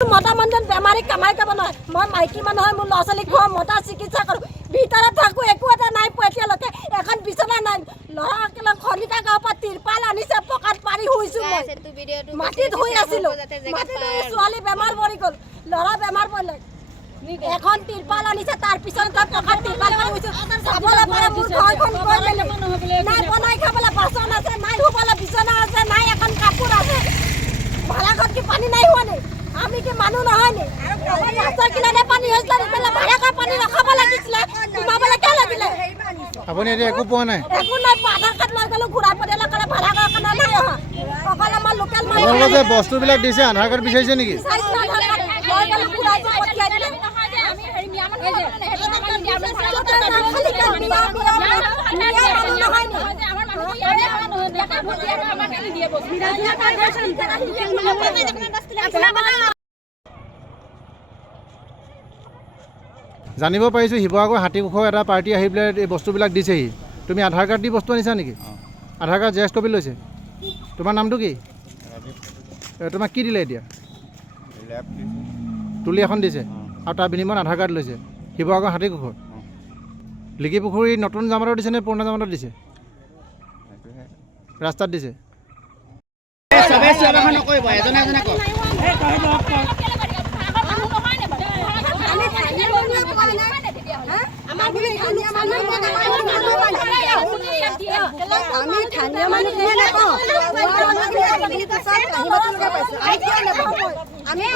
মতা মানুহ বেমাৰী কামাই খাব নহয় মই মাইকী মানুহ হয় মোৰ ল'ৰা ছোৱালীক খুৱাওঁ মতা চিকিৎসা কৰোঁ ভিতৰত থাকোঁ একো এটা নাই পোৱা এতিয়ালৈকে এখন বিচনা নাই ল'ৰা খনিকা গাঁৱৰ পৰা তিৰপাল আনিছে পকাত পাৰি শুইছোঁ মই মাটিত শুই আছিলোঁ মাটিত ছোৱালী বেমাৰ পৰি গ'ল ল'ৰা বেমাৰ পৰিলে এখন তিৰপাল আনিছে তাৰ পিছত পকাত তিৰপাল পাৰি শুইছোঁ চাবলৈ পাৰে মোৰ ঘৰখন গৈ মেলি নাই বনাই খাবলৈ বাচন আছে নাই শুবলৈ বিচনা আছে নাই এখন কাপোৰ আছে ভাড়াঘৰত কি পানী নাই হোৱা নেকি আমি কি মানুহ নহয় নি ৰাস্তাৰ কিনাৰে পানী হৈছিলে ভাড়াঘৰ পানী ৰখাব লাগিছিলে সোমাবলৈ কিয় লাগিলে আপুনি এতিয়া একো পোৱা নাই একো নাই আধাৰ কাৰ্ড লৈ গ'লো ঘূৰাই পঠিয়ালে কাৰণে ভাড়াঘৰ কাৰণে নাই অহা অকল আমাৰ লোকেল মানুহ আপোনালোকে যে বস্তুবিলাক দিছে আধাৰ কাৰ্ড বিচাৰিছে নেকি জানিব পাৰিছোঁ শিৱসাগৰ হাতীকোখৰ এটা পাৰ্টি আহি পেলাই এই বস্তুবিলাক দিছেহি তুমি আধাৰ কাৰ্ড দি বস্তু আনিছা নেকি আধাৰ কাৰ্ড জেৰক্স কপি লৈছে তোমাৰ নামটো কি তোমাক কি দিলে এতিয়া তুলি এখন দিছে আৰু তাৰ বিনিময়ত আধাৰ কাৰ্ড লৈছে শিৱসাগৰ হাতীকোখৰ লিকি পুখুৰী নতুন জামাতত দিছে নে পুৰণা জামাতত দিছে ৰাস্তাত দিছে আমি স্থানীয় মানুহ নাপাওঁ আমি